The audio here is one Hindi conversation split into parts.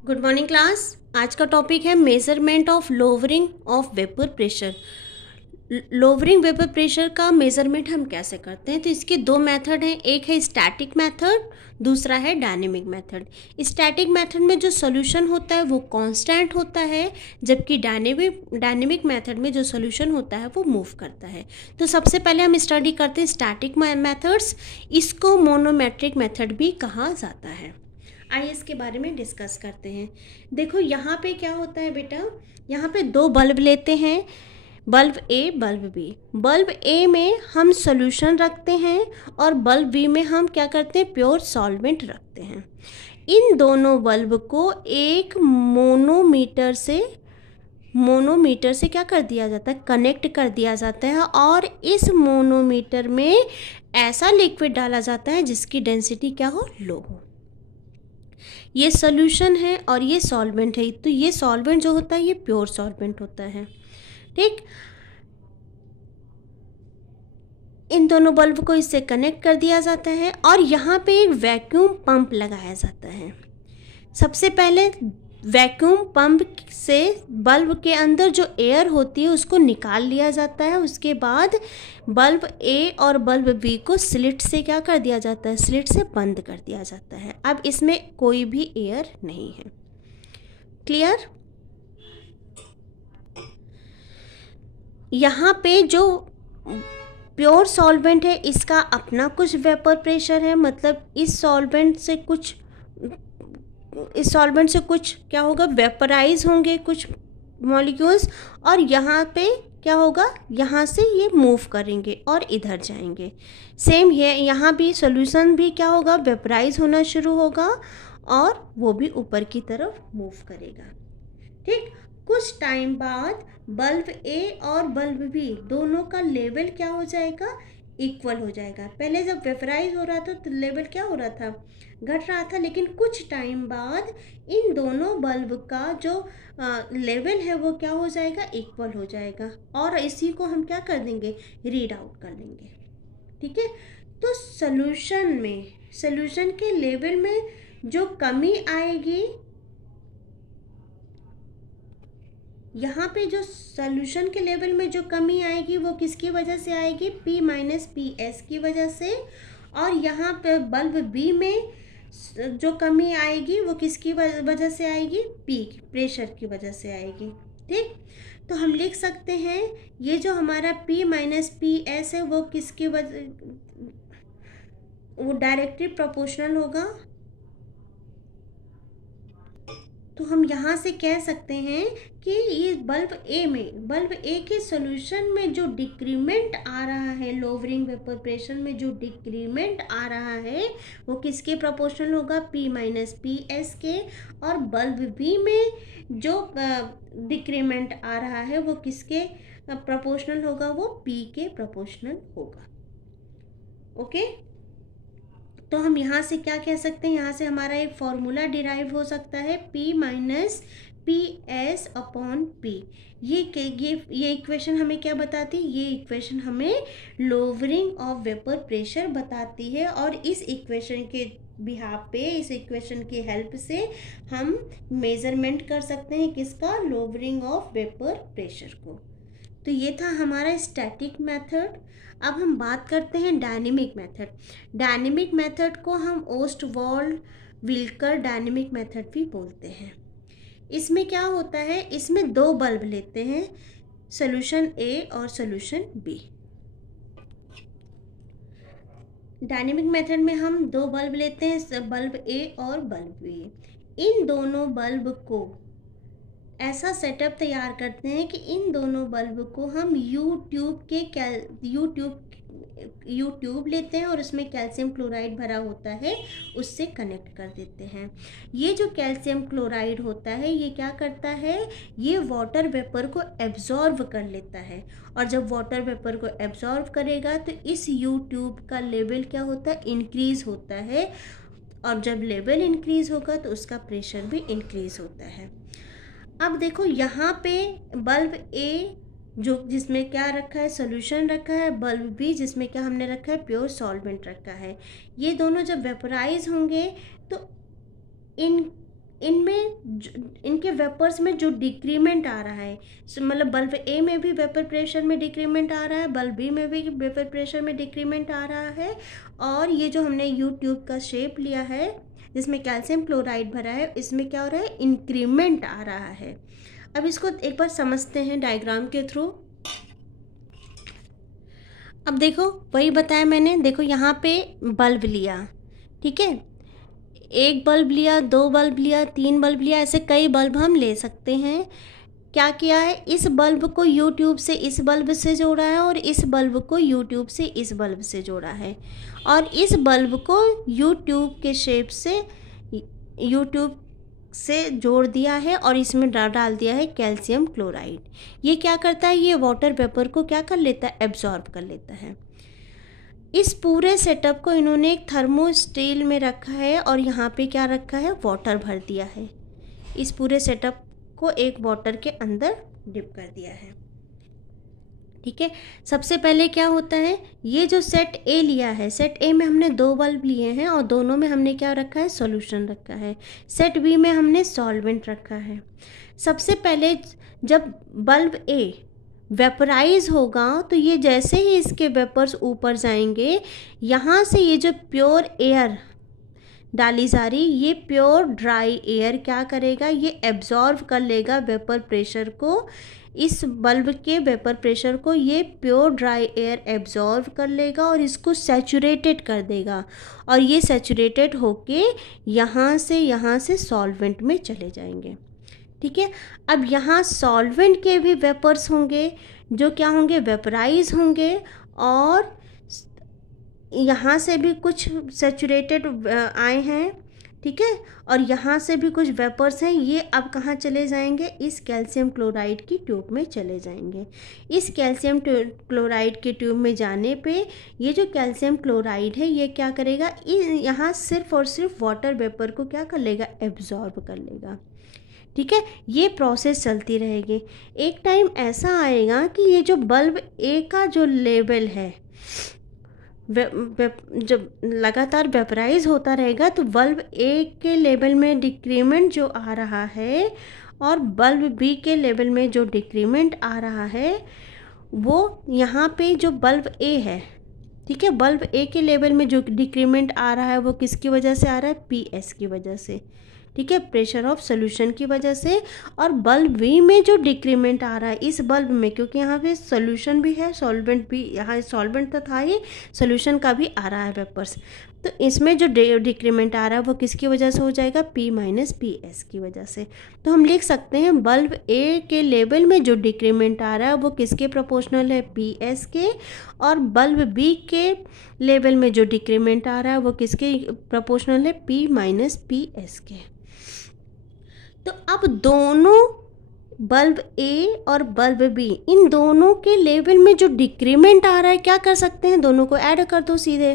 Good morning class. आज का टॉपिक है measurement of lowering of vapour pressure. Lowering vapour pressure का मेजरमेंट हम कैसे करते हैं? तो इसके दो मेथड हैं, एक है स्टैटिक मेथड, दूसरा है डायनेमिक मेथड। स्टैटिक मेथड में जो सॉल्यूशन होता है वो कांस्टेंट होता है, जबकि डायनेमिक मेथड में जो सॉल्यूशन होता है वो मूव करता है। तो सबसे पहले हम स्टडी करते हैं स्टैटिक मेथड्स। इसको मोनोमेट्रिक मेथड भी कहा जाता है। आइए इसके बारे में डिस्कस करते हैं। देखो यहाँ पे क्या होता है बेटा, यहाँ पे दो बल्ब लेते हैं, बल्ब ए बल्ब बी। बल्ब ए में हम सॉल्यूशन रखते हैं और बल्ब बी में हम क्या करते हैं, प्योर सॉल्वेंट रखते हैं। इन दोनों बल्ब को एक मोनोमीटर से क्या कर दिया जाता है, कनेक्ट कर दिया जाता है, और इस मोनोमीटर में ऐसा लिक्विड डाला जाता है जिसकी डेंसिटी क्या हो, लो हो। ये सॉल्यूशन है और ये सॉल्वेंट है। तो ये सॉल्वेंट जो होता है ये प्योर सॉल्वेंट होता है। ठीक, इन दोनों बल्ब को इससे कनेक्ट कर दिया जाता है और यहाँ पे एक वैक्यूम पंप लगाया जाता है। सबसे पहले वैक्यूम पंप से बल्ब के अंदर जो एयर होती है उसको निकाल लिया जाता है। उसके बाद बल्ब ए और बल्ब बी को स्लिट से क्या कर दिया जाता है, स्लिट से बंद कर दिया जाता है। अब इसमें कोई भी एयर नहीं है। क्लियर? यहाँ पे जो प्योर सॉल्वेंट है इसका अपना कुछ वेपर प्रेशर है, मतलब इस सॉल्वेंट से कुछ क्या होगा, वेपराइज होंगे कुछ मॉलिक्यूल्स, और यहाँ पे क्या होगा, यहाँ से ये मूव करेंगे और इधर जाएंगे। सेम ये यहाँ भी सॉल्यूशन भी क्या होगा, वेपराइज होना शुरू होगा और वो भी ऊपर की तरफ मूव करेगा। ठीक, कुछ टाइम बाद बल्ब ए और बल्ब बी दोनों का लेवल क्या हो जाएगा, इक्वल हो जाएगा। पहले जब वेपराइज हो रहा था तो लेवल क्या हो रहा था, घट रहा था, लेकिन कुछ टाइम बाद इन दोनों बल्ब का जो लेवल है वो क्या हो जाएगा, इक्वल हो जाएगा, और इसी को हम क्या कर देंगे, रीड आउट कर लेंगे। ठीक है, तो सॉल्यूशन के लेवल में जो कमी आएगी, यहाँ पे जो सॉल्यूशन के लेवल में जो कमी आएगी वो किसकी वजह से आएगी, P माइनस पी एस की वजह से। और यहाँ पे बल्ब बी में जो कमी आएगी वो किसकी वजह से आएगी, P प्रेशर की वजह से आएगी। ठीक, तो हम लिख सकते हैं ये जो हमारा P माइनस पी एस है वो किसकी वजह, वो डायरेक्टली प्रोपोर्शनल होगा। तो हम यहाँ से कह सकते हैं कि ये बल्ब ए के सॉल्यूशन में जो डिक्रीमेंट आ रहा है, लोअरिंग वेपर प्रेशर में जो डिक्रीमेंट आ रहा है वो किसके प्रोपोर्शनल होगा, P माइनस पी एस के। और बल्ब बी में जो डिक्रीमेंट आ रहा है वो किसके प्रोपोर्शनल होगा, वो P के प्रोपोर्शनल होगा। ओके, तो हम यहाँ से क्या कह सकते हैं, यहाँ से हमारा एक फॉर्मूला डिराइव हो सकता है, P minus P S upon P. ये इक्वेशन हमें क्या बताती है, ये इक्वेशन हमें लोअरिंग ऑफ वेपर प्रेशर बताती है। और इस इक्वेशन के बिहाफ पे, इस इक्वेशन की हेल्प से हम मेजरमेंट कर सकते हैं किसका, लोअरिंग ऑफ वेपर प्रेशर को। तो ये था हमारा स्टैटिक मेथड। अब हम बात करते हैं डायनेमिक मेथड। डायनेमिक मेथड को हम ओस्टवाल्ड विल्कर डायनेमिक मेथड भी बोलते हैं। इसमें क्या होता है, इसमें दो बल्ब लेते हैं, सॉल्यूशन ए और सॉल्यूशन बी। डायनेमिक मेथड में हम दो बल्ब लेते हैं, बल्ब ए और बल्ब बी। इन दोनों बल्ब को ऐसा सेटअप तैयार करते हैं कि इन दोनों बल्ब को हम यू ट्यूब लेते हैं और उसमें कैल्शियम क्लोराइड भरा होता है, उससे कनेक्ट कर देते हैं। ये जो कैल्शियम क्लोराइड होता है ये क्या करता है, ये वाटर वेपर को एब्जॉर्ब कर लेता है, और जब वाटर वेपर को एब्जॉर्ब करेगा तो इस यू ट्यूब का लेवल क्या होता है, इंक्रीज होता है, और जब लेवल इंक्रीज होगा तो उसका प्रेशर भी इंक्रीज होता है। अब देखो यहाँ पे बल्ब ए जो जिसमें क्या रखा है, सॉल्यूशन रखा है, बल्ब बी जिसमें क्या हमने रखा है, प्योर सॉल्वेंट रखा है। ये दोनों जब वेपराइज होंगे तो इन इनके वेपर्स में जो डिक्रीमेंट आ रहा है, मतलब बल्ब ए में भी वेपर प्रेशर में डिक्रीमेंट आ रहा है, बल्ब बी में भी वेपर प्रेशर में डिक्रीमेंट आ रहा है, और ये जो हमने यू ट्यूब का शेप लिया है जिसमें कैल्शियम क्लोराइड भरा है, इसमें क्या हो रहा है, इंक्रीमेंट आ रहा है। अब इसको एक बार समझते हैं डायग्राम के थ्रू। अब देखो वही बताया मैंने, देखो यहाँ पे बल्ब लिया, ठीक है, एक बल्ब लिया, दो बल्ब लिया, तीन बल्ब लिया, ऐसे कई बल्ब हम ले सकते हैं। क्या किया है, इस बल्ब को यू ट्यूब से इस बल्ब से जोड़ा है और इस बल्ब को यू ट्यूब से इस बल्ब से जोड़ा है, और इस बल्ब को यू ट्यूब के शेप से यू ट्यूब से जोड़ दिया है और इसमें डाल दिया है कैल्शियम क्लोराइड। ये क्या करता है, ये वाटर वेपर को क्या कर लेता है, एब्जॉर्ब कर लेता है। इस पूरे सेटअप को इन्होंने एक थर्मो स्टील में रखा है और यहाँ पे क्या रखा है, वाटर भर दिया है। इस पूरे सेटअप को एक वाटर के अंदर डिप कर दिया है, ठीक है। सबसे पहले क्या होता है, ये जो सेट ए लिया है, सेट ए में हमने दो बल्ब लिए हैं और दोनों में हमने क्या रखा है, सॉल्यूशन रखा है। सेट बी में हमने सॉल्वेंट रखा है। सबसे पहले जब बल्ब ए वेपराइज होगा तो ये जैसे ही इसके वेपर्स ऊपर जाएंगे, यहाँ से ये जो प्योर एयर डाली जा रही, ये प्योर ड्राई एयर क्या करेगा, ये एब्जॉर्व कर लेगा वेपर प्रेशर को। इस बल्ब के वेपर प्रेशर को ये प्योर ड्राई एयर एब्जॉर्व कर लेगा और इसको सैचुरेटेड कर देगा, और ये सैचुरेटेड होके यहाँ से सॉल्वेंट में चले जाएंगे, ठीक है। अब यहाँ सॉल्वेंट के भी वेपर्स होंगे जो क्या होंगे, वेपराइज होंगे, और यहाँ से भी कुछ सैचुरेटेड आए हैं, ठीक है, और यहाँ से भी कुछ वेपर्स हैं। ये अब कहाँ चले जाएंगे, इस कैल्शियम क्लोराइड की ट्यूब में चले जाएंगे। इस कैल्शियम क्लोराइड की ट्यूब में जाने पे ये जो कैल्शियम क्लोराइड है ये क्या करेगा, यहाँ सिर्फ और सिर्फ वाटर वेपर को क्या कर लेगा, एब्जॉर्ब कर लेगा, ठीक है। ये प्रोसेस चलती रहेगी। एक टाइम ऐसा आएगा कि ये जो बल्ब ए का जो लेवल है जब लगातार वेपराइज होता रहेगा तो बल्ब ए के लेवल में डिक्रीमेंट जो आ रहा है और बल्ब बी के लेवल में जो डिक्रीमेंट आ रहा है, वो यहाँ पे जो बल्ब ए है, ठीक है, बल्ब ए के लेवल में जो डिक्रीमेंट आ रहा है वो किसकी वजह से आ रहा है, पीएस की वजह से, ठीक है, प्रेशर ऑफ सोल्यूशन की वजह से। और बल्ब बी में जो डिक्रीमेंट आ रहा है इस बल्ब में, क्योंकि यहाँ पे सोल्यूशन भी है, सॉल्वेंट भी, यहाँ सॉल्वेंट तो था ही, सोल्यूशन का भी आ रहा है वेपर्स, तो इसमें जो डिक्रीमेंट आ रहा है वो किसकी वजह से हो जाएगा, P माइनस पी एस की वजह से। तो हम लिख सकते हैं बल्ब ए के लेवल में जो डिक्रीमेंट आ रहा है वो किसके प्रोपोर्शनल है, PS के, और बल्ब बी के लेवल में जो डिक्रीमेंट आ रहा है वो किसके प्रोपोर्शनल है, P माइनस पी एस के। तो अब दोनों बल्ब ए और बल्ब बी, इन दोनों के लेवल में जो डिक्रीमेंट आ रहा है क्या कर सकते हैं, दोनों को ऐड कर दो सीधे।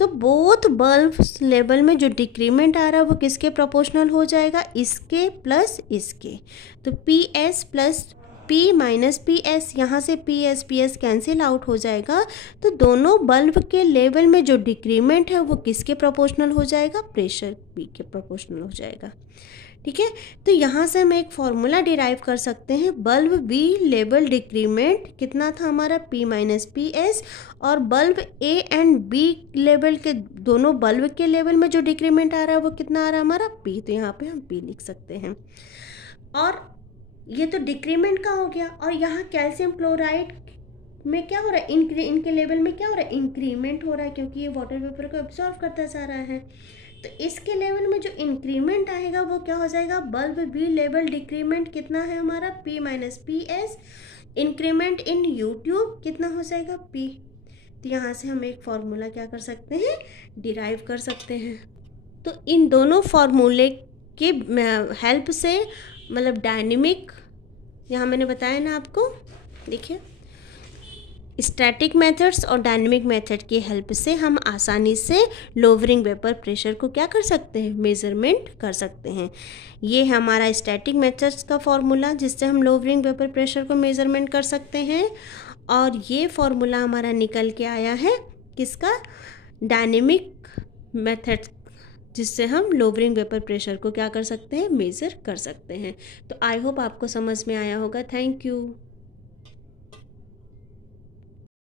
तो बोथ बल्ब लेवल में जो डिक्रीमेंट आ रहा है वो किसके प्रोपोर्शनल हो जाएगा, इसके प्लस इसके। तो P S plus P minus P S, यहाँ से पी एस कैंसिल आउट हो जाएगा। तो दोनों बल्ब के लेवल में जो डिक्रीमेंट है वो किसके प्रोपोर्शनल हो जाएगा, प्रेशर P के प्रोपोर्शनल हो जाएगा, ठीक है। तो यहाँ से हम एक फॉर्मूला डिराइव कर सकते हैं, बल्ब बी लेवल डिक्रीमेंट कितना था हमारा, P माइनस पी एस, और bulb A and B level के, दोनों बल्ब के लेवल में जो डिक्रीमेंट आ रहा है वो कितना आ रहा है हमारा, P। तो यहाँ पे हम P लिख सकते हैं। और ये तो डिक्रीमेंट का हो गया, और यहाँ कैल्शियम क्लोराइड में क्या हो रहा है, इनके लेवल में क्या हो रहा है, इंक्रीमेंट हो रहा है, क्योंकि ये वाटर वेपर को एब्जॉर्व करता जा रहा है। तो इसके लेवल में जो इंक्रीमेंट आएगा वो क्या हो जाएगा, बल्ब बी लेवल डिक्रीमेंट कितना है हमारा, P minus P S, increment in you tube कितना हो जाएगा, P। तो यहाँ से हम एक फॉर्मूला क्या कर सकते हैं, डिराइव कर सकते हैं। तो इन दोनों फार्मूले के हेल्प से, मतलब डायनेमिक, यहाँ मैंने बताया ना आपको, देखिए स्टैटिक मेथड्स और डायनेमिक मेथड की हेल्प से हम आसानी से लोअरिंग वेपर प्रेशर को क्या कर सकते हैं, मेजरमेंट कर सकते हैं। ये है हमारा स्टैटिक मेथड्स का फॉर्मूला जिससे हम लोअरिंग वेपर प्रेशर को मेजरमेंट कर सकते हैं, और ये फॉर्मूला हमारा निकल के आया है किसका, डायनेमिक मेथड जिससे हम लोअरिंग वेपर प्रेशर को क्या कर सकते हैं, मेज़र कर सकते हैं। तो आई होप आपको समझ में आया होगा। Thank you.